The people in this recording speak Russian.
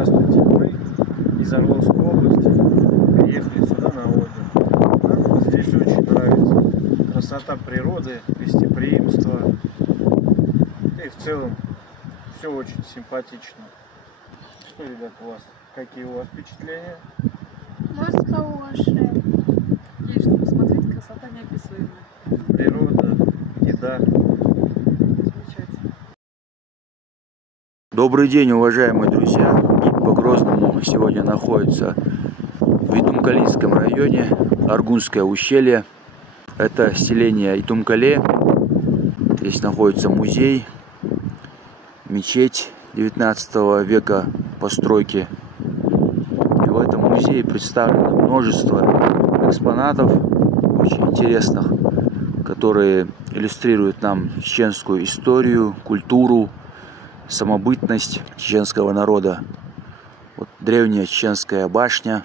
Здравствуйте, мы из Орловской области приехали сюда на отдых. Нам здесь очень нравится. Красота природы, гостеприимство. И в целом все очень симпатично. Что, ребята, какие у вас впечатления? У нас хорошие. Есть что посмотреть, красота неописуемая. Природа, еда. Замечательно. Добрый день, уважаемые друзья! Гид по Грозному сегодня находится в Итумкалийском районе, Аргунское ущелье. Это селение Итумкале. Здесь находится музей, мечеть 19 века постройки. И в этом музее представлено множество экспонатов очень интересных, которые иллюстрируют нам чеченскую историю, культуру, самобытность чеченского народа. Вот древняя чеченская башня,